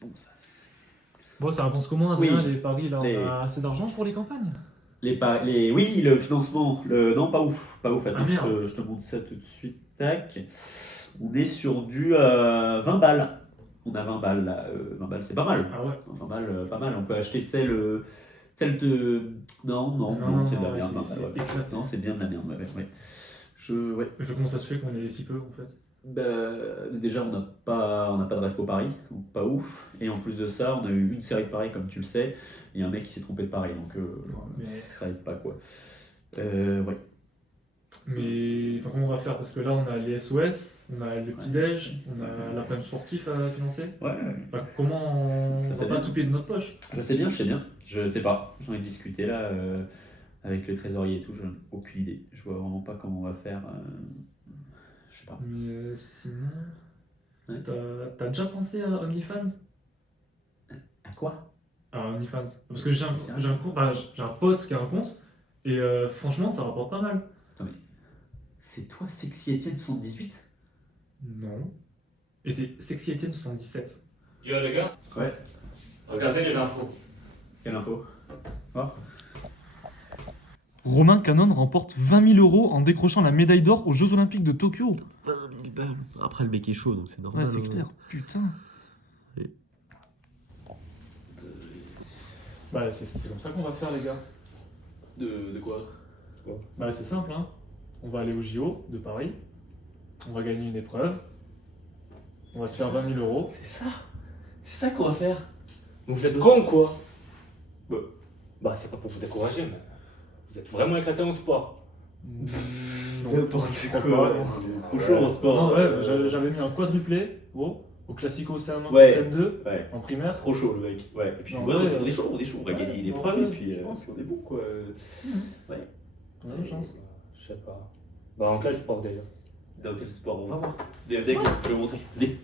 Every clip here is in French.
Bon, ça, Bon, ça avance comment, Oui. Adrien, les paris, là, Les- on a assez d'argent pour les campagnes? Oui, le financement, non, pas ouf, pas ouf. Attends, Ah, je merde. te montre ça tout de suite. Tac. On est sur du 20 balles. On a 20 balles là. 20 balles, c'est pas mal. Ah ouais. 20 balles, pas mal. On peut acheter, tu sais, celle de. Non, c'est de la ouais, merde. 20 c'est balles, ouais. éclaté. Non, c'est bien de la merde. Ouais. Ouais. Mais comment ça se fait qu'on est si peu, en fait? Bah, déjà, on n'a pas de Respo Paris, donc pas ouf. Et en plus de ça, on a eu une série de paris, comme tu le sais. Il y a un mec qui s'est trompé de pari, donc Mais- ça aide pas quoi. Ouais. Mais enfin, comment on va faire? Parce que là, on a les SOS, on a le petit-déj, on a l'après-midi sportif à financer. Ouais. Enfin, comment on Je va sais pas bien. tout payer de notre poche? Je sais bien. Je sais pas. J'en ai discuté là avec le trésorier et tout. Je n'ai aucune idée. Je vois vraiment pas comment on va faire. Je sais pas. Mais sinon, Ouais. t'as déjà pensé à OnlyFans? À quoi? À OnlyFans. Parce que j'ai un, C'est vrai. j'ai un pote qui a un compte, et franchement, ça rapporte pas mal. Attends, mais c'est toi, Sexy Etienne 78? Non. Et c'est Sexy Etienne 77. Yo les gars, Ouais. regardez les infos. Quelle info? Romain Canon remporte 20 000 € en décrochant la médaille d'or aux Jeux Olympiques de Tokyo. 20 000 balles. Après, le mec est chaud, donc c'est normal. Ouais, c'est hein. clair. Putain. Et- Bah, c'est comme ça qu'on va faire, les gars. De quoi? Bah, c'est simple, hein. On va aller au JO de Paris. On va gagner une épreuve. On va se faire 20 000 €. C'est ça qu'on va faire. Vous êtes con quoi? Bah c'est pas pour vous décourager, mais vous êtes vraiment éclaté en sport. N'importe quoi. Trop chaud en sport. Non, ouais, j'avais mis un quadruplé au Classico CM1, Ouais. CM2 Ouais. en primaire. Trop chaud le mec. Ouais. Et puis Non, ouais, ouais, on est chaud. On va ouais, gagner une non, épreuve ouais, et puis je pense. on est bon quoi. Bonne chance. Je sais pas. Bah en quel sport déjà? Dans quel sport? On va voir. Venez, je vais vous montrer. Venez.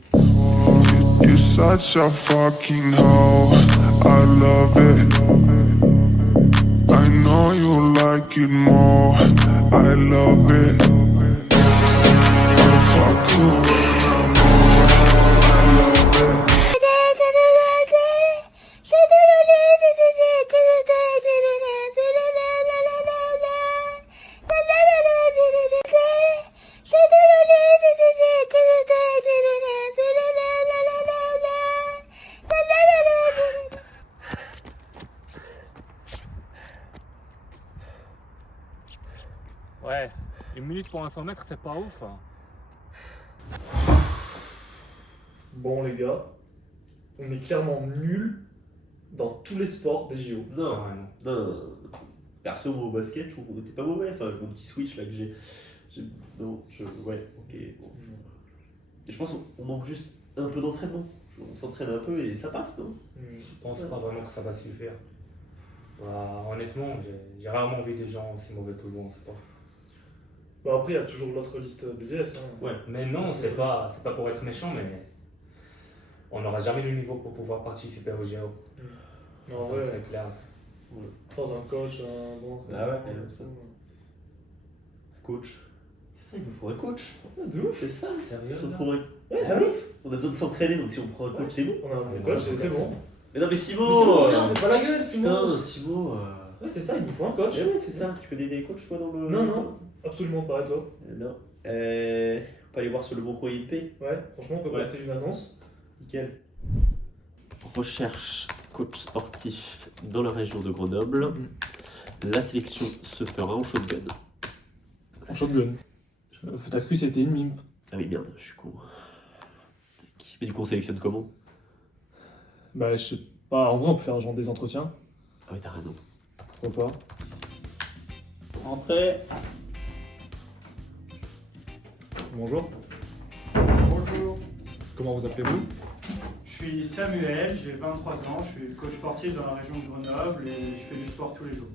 You're such a fucking hoe. I love it. I know you like it more. I love it. I fuck you when I'm bored. I love it. Ouais, une minute pour un 100 mètres c'est pas ouf. Hein. Bon, les gars, on est clairement nuls dans tous les sports des JO. Non. Carrément. Non. Perso, moi au basket, je trouve qu'on était pas mauvais. Enfin, mon petit switch là que j'ai. Ouais, ok. Bon. Et je pense qu'on manque juste un peu d'entraînement. On s'entraîne un peu et ça passe, non? Je pense pas vraiment que ça va suffire. Bah, honnêtement, j'ai rarement vu des gens aussi mauvais que vous en sport. Bah, après, il y a toujours l'autre liste BDS. Hein. Ouais. Mais non, c'est pas pour être méchant, mais on n'aura jamais le niveau pour pouvoir participer au JO. Non, Ça, ouais, c'est clair. sans un coach, un bon Ah ouais, entraîneur, ça. tout. Coach. C'est ça, il nous faut un coach. Ah, de ouf. C'est ça. Sérieux Si on là trouve un. Ah oui. On a besoin de s'entraîner, donc si on prend un coach, c'est bon. On a un bon coach, c'est bon. Mais non, mais Mais Simon. c'est bon, regarde, fais pas la gueule, Simon. Putain, Simon. Ouais, c'est ça, il nous faut un coach. Ouais, c'est ça. Tu connais des coachs toi dans le. Non, absolument pas, et toi? Non. On peut aller voir sur le bon courrier de paix. Ouais, franchement, on peut Ouais. poster une annonce. Nickel. Recherche coach sportif dans la région de Grenoble. La sélection se fera en shotgun. En shotgun. T'as cru que c'était une mime? Ah oui, merde, je suis con. Mais du coup, on sélectionne comment? Bah, je sais pas, en vrai, on peut faire genre des entretiens. Ah oui, t'as raison. Pourquoi pas? Entrez. Bonjour. Bonjour, Comment vous appelez-vous? je suis Samuel, j'ai 23 ans, je suis coach sportif dans la région de Grenoble et je fais du sport tous les jours.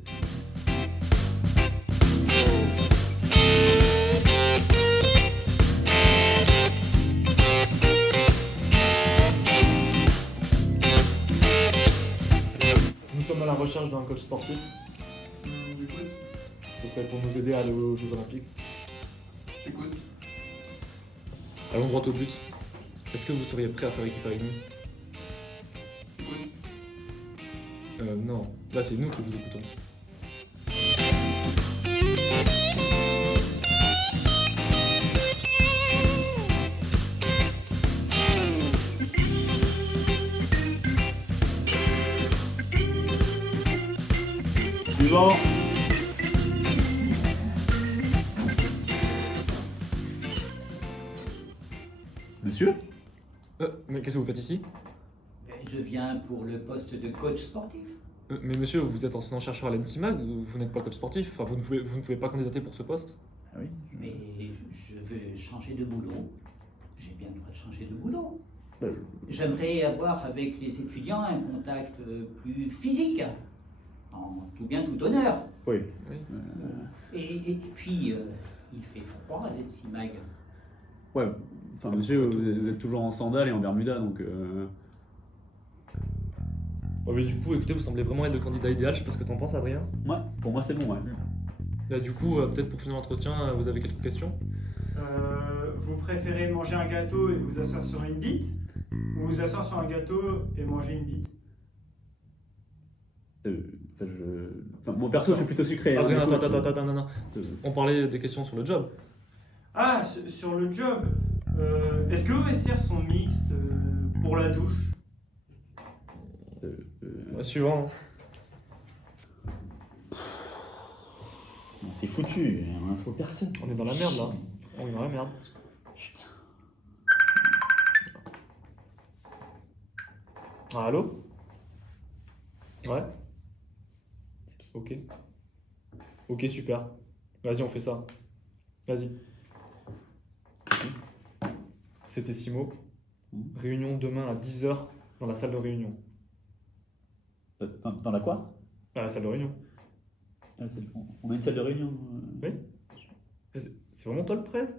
Nous sommes à la recherche d'un coach sportif. Écoute, Ce serait pour nous aider à aller aux Jeux Olympiques. écoute. Allons droit au but. Est-ce que vous seriez prêt à faire équipe avec nous? écoute. Non. Là, c'est nous qui vous écoutons. Suivant. Monsieur? Mais qu'est-ce que vous faites ici? Je viens pour le poste de coach sportif. Mais monsieur, vous êtes enseignant-chercheur à l'ENSIMAG, vous n'êtes pas coach sportif, enfin vous ne pouvez pas candidater pour ce poste. Ah oui. Mais je veux changer de boulot. J'ai bien le droit de changer de boulot. Euh, J'aimerais avoir avec les étudiants un contact plus physique. En tout bien, tout honneur. Oui. Et puis, il fait froid à l'ENSIMAG. Ouais, enfin monsieur, vous êtes toujours en sandales et en bermuda, donc... Ouais, mais du coup, écoutez, vous semblez vraiment être le candidat idéal, je sais pas ce que t'en penses, Adrien. Ouais, pour moi c'est bon, ouais. Là, du coup, peut-être pour finir l'entretien, vous avez quelques questions? Vous préférez manger un gâteau et vous asseoir sur une bite, ou vous asseoir sur un gâteau et manger une bite? Enfin, mon perso, je suis plutôt sucré. hein, Adrien, du coup. attends, non. On parlait des questions sur le job. Ah, sur le job, est-ce que vos vestiaires sont mixtes pour la douche? Suivant. C'est foutu, on a trouvé personne. On est dans la merde là. On est dans la merde. Ah, allô? Ouais? Ok. Ok, super. Vas-y, on fait ça. Vas-y. C'était Simo. Réunion demain à 10h dans la salle de réunion. Dans la quoi? À la salle de réunion. On a une salle de réunion. Oui? C'est vraiment toi le presse?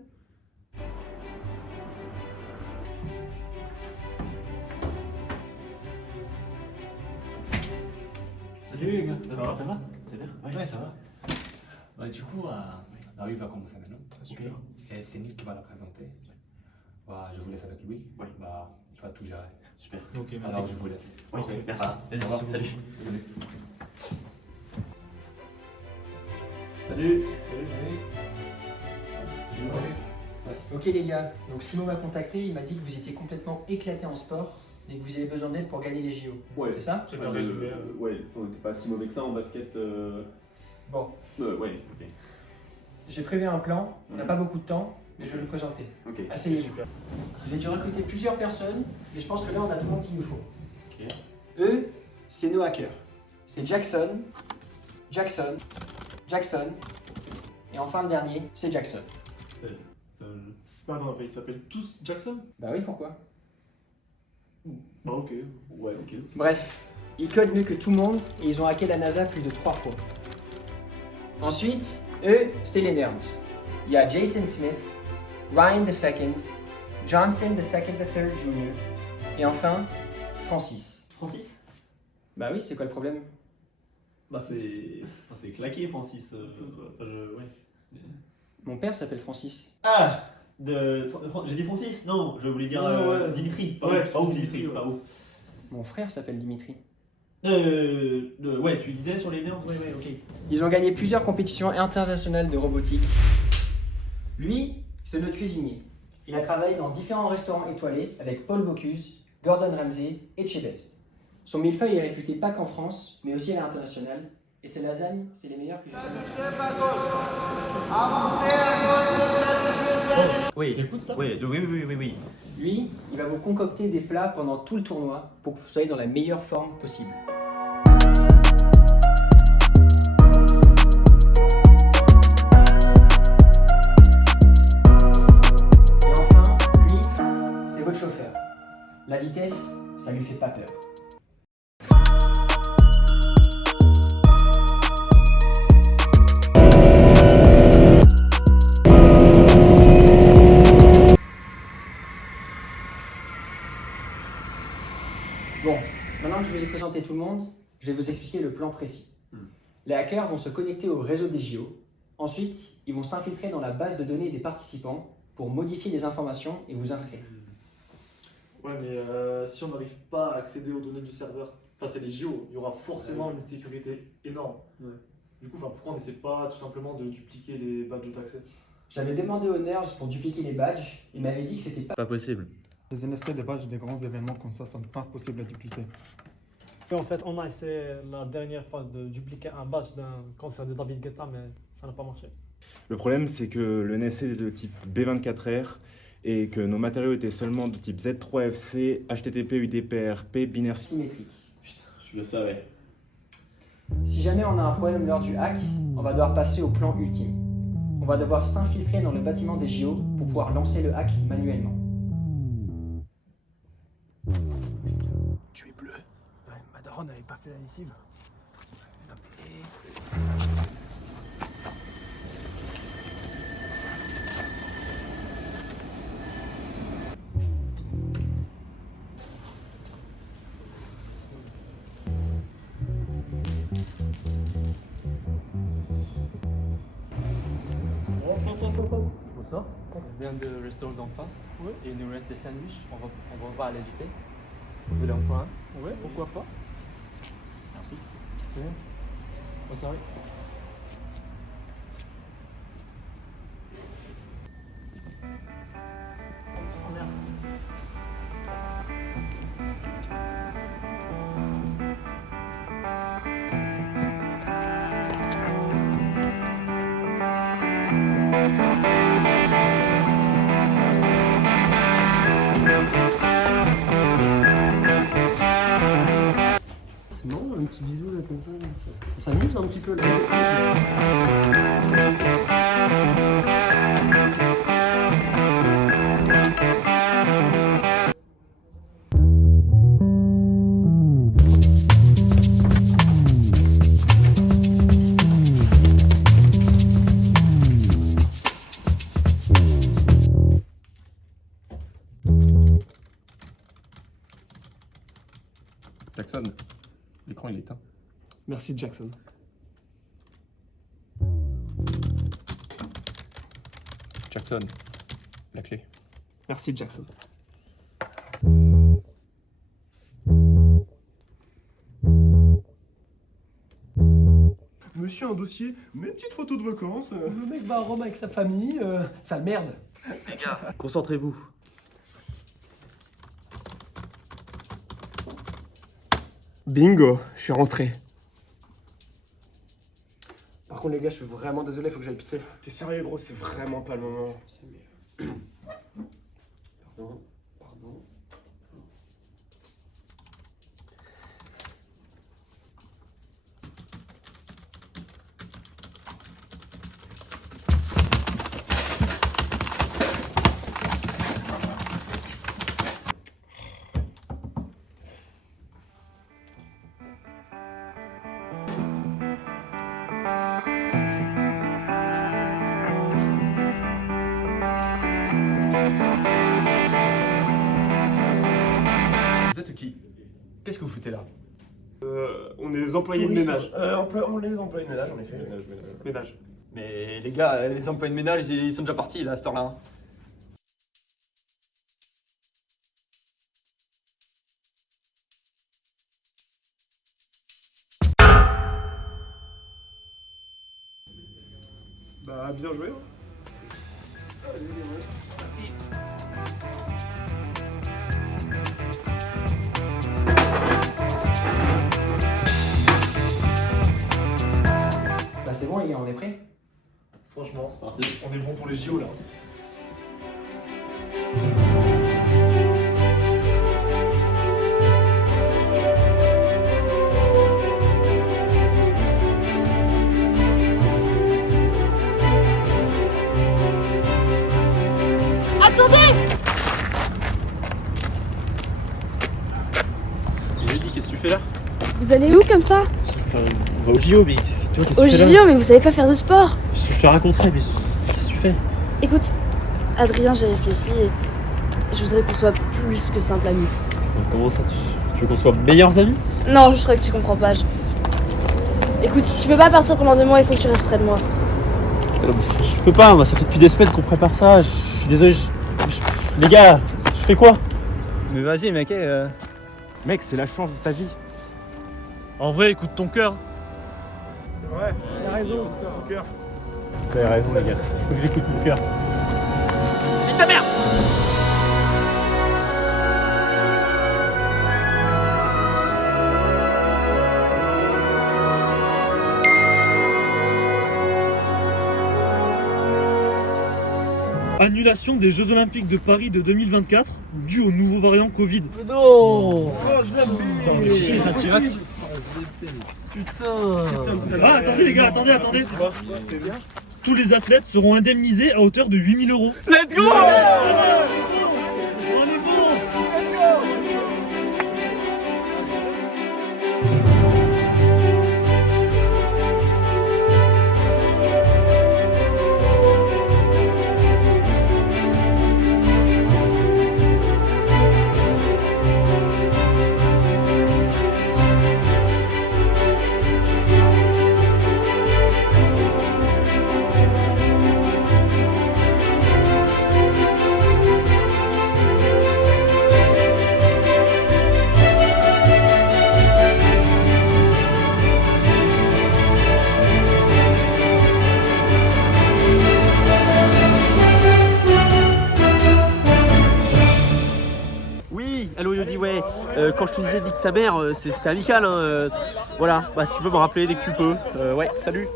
Salut les gars, Ça va? Ça va? C'est bien. Ouais, ça va. Bah, du coup, la revue va commencer maintenant. Super. Et c'est Nick qui va la présenter. Bah, je vous laisse avec lui. Oui. Bah, il va tout gérer. Super. Ok, merci. Alors, je vous laisse. Oui, merci. Ah, Vas-y, au revoir. salut. Salut. Ok les gars, donc Simon m'a contacté, il m'a dit que vous étiez complètement éclaté en sport et que vous avez besoin d'aide pour gagner les JO. Ouais. C'est ça? C'est bien résumé. Ouais, on n'était pas si mauvais que ça en basket. Bon, Ouais, ok. j'ai prévu un plan, on n'a pas beaucoup de temps, mais je vais le présenter. Ok. Asseyez-vous. Super. J'ai dû recruter plusieurs personnes, et je pense que là on a tout le monde qu'il nous faut. Ok. Eux, c'est nos hackers. C'est Jackson, Jackson, Jackson, et enfin le dernier, c'est Jackson. Attends, ils s'appellent tous Jackson? Bah oui, pourquoi? Bah ok. Ouais, ok. Bref, ils codent mieux que tout le monde et ils ont hacké la NASA plus de 3 fois. Ensuite, eux, c'est les nerds. Il y a Jason Smith, Ryan II, Johnson II Jr. et enfin, Francis. Francis? Bah oui, c'est quoi le problème? Bah c'est claqué, Francis. Ouais. Mon père s'appelle Francis. Ah, j'ai dit Francis? Non, je voulais dire Ouais. Dimitri. Pas Ouais, ouf, pas ouf, Dimitri, Dimitri, ouais. pas ouf. Mon frère s'appelle Dimitri. Ouais, tu disais sur les nerds? Ouais, ok. Ils ont gagné plusieurs compétitions internationales de robotique. Lui, c'est notre cuisinier. Il a travaillé dans différents restaurants étoilés avec Paul Bocuse, Gordon Ramsay et Chavez. Son millefeuille est réputé pas qu'en France, mais aussi à l'international. Et ses lasagnes, c'est les meilleures que j'ai vues. Oui, T'écoutes ça? oui. Lui, il va vous concocter des plats pendant tout le tournoi pour que vous soyez dans la meilleure forme possible. Et enfin, lui, c'est votre chauffeur. La vitesse, ça lui fait pas peur. Bon, maintenant que je vous ai présenté tout le monde, je vais vous expliquer le plan précis. Les hackers vont se connecter au réseau des JO. Ensuite, ils vont s'infiltrer dans la base de données des participants pour modifier les informations et vous inscrire. Ouais, mais si on n'arrive pas à accéder aux données du serveur, enfin c'est les JO, il y aura forcément une sécurité énorme. Ouais. Du coup, pourquoi on n'essaie pas tout simplement de dupliquer les badges d'accès? J'avais demandé aux nerds pour dupliquer les badges, il m'avait dit que c'était pas... Pas possible. Les NFC des badges des grands événements comme ça sont pas possibles à dupliquer. En fait, on a essayé la dernière fois de dupliquer un badge d'un concert de David Guetta, mais ça n'a pas marché. Le problème, c'est que le NFC est de type B24R et que nos matériaux étaient seulement de type Z3FC, HTTP, UDP-RP, binaire symétrique. Putain, je le savais. Si jamais on a un problème lors du hack, on va devoir passer au plan ultime. On va devoir s'infiltrer dans le bâtiment des JO pour pouvoir lancer le hack manuellement. Tu es bleu. Ouais, ma daronne n'avait pas fait la lessive. Bonsoir. On vient de restaurant d'en face. Oui. Et il nous reste des sandwichs. On va pas aller du thé. Vous voulez en prendre un? Ouais, pourquoi pas. Merci. C'est bien. Bonne soirée. Oh merde. C'est marrant, un petit bisou là comme ça, ça s'amuse un petit peu là. Jackson, l'écran il est éteint. Merci Jackson. Jackson, la clé. Merci Jackson. Monsieur, un dossier, mes petites photos de vacances. Le mec va à Rome avec sa famille, sale merde. Les gars, concentrez-vous. Bingo, je suis rentré. Par contre les gars, je suis vraiment désolé, faut que j'aille pisser. T'es sérieux gros, c'est vraiment pas le moment. Pardon, pardon. Vous êtes qui? Qu'est-ce que vous foutez là? On est les employés de ménage. On est les employés de ménage en effet. Ménage. Mais les gars, les employés de ménage, ils sont déjà partis là à cette heure-là. Hein. Bah bien joué. Bah c'est bon les gars, on est prêts? Franchement, c'est parti. On est bon pour les JO là. Attendez! Elodie, qu'est-ce que tu fais là? Vous allez où comme ça? On va au JO, mais toi, qu'est-ce que Au tu fais là? JO, mais vous savez pas faire de sport. Je te raconterai, mais qu'est-ce que tu fais? Écoute, Adrien, j'ai réfléchi et je voudrais qu'on soit plus que simples amis. Comment ça? Tu veux qu'on soit meilleurs amis? Non, je crois que tu comprends pas. Écoute, si tu peux pas partir pendant 2 mois, il faut que tu restes près de moi. Je peux pas, moi, ça fait depuis des semaines qu'on prépare ça. Je suis désolé. Les gars, je fais quoi? Mais vas-y, mec. Mec, c'est la chance de ta vie. En vrai, écoute ton cœur. C'est vrai. Il a raison. Ton cœur. Vous avez raison, les gars. Faut que j'écoute mon cœur. Nique ta mère! Annulation des Jeux Olympiques de Paris de 2024 due au nouveau variant Covid. Non. Les anti-vax. Ah, attendez les gars, attendez. Tous les athlètes seront indemnisés à hauteur de 8 000 €. Let's go! On est bon! Oui, allô Yodi, ouais. Quand je te disais nique ta mère, c'était amical. Hein, voilà, bah, si tu peux me rappeler dès que tu peux. Ouais, salut.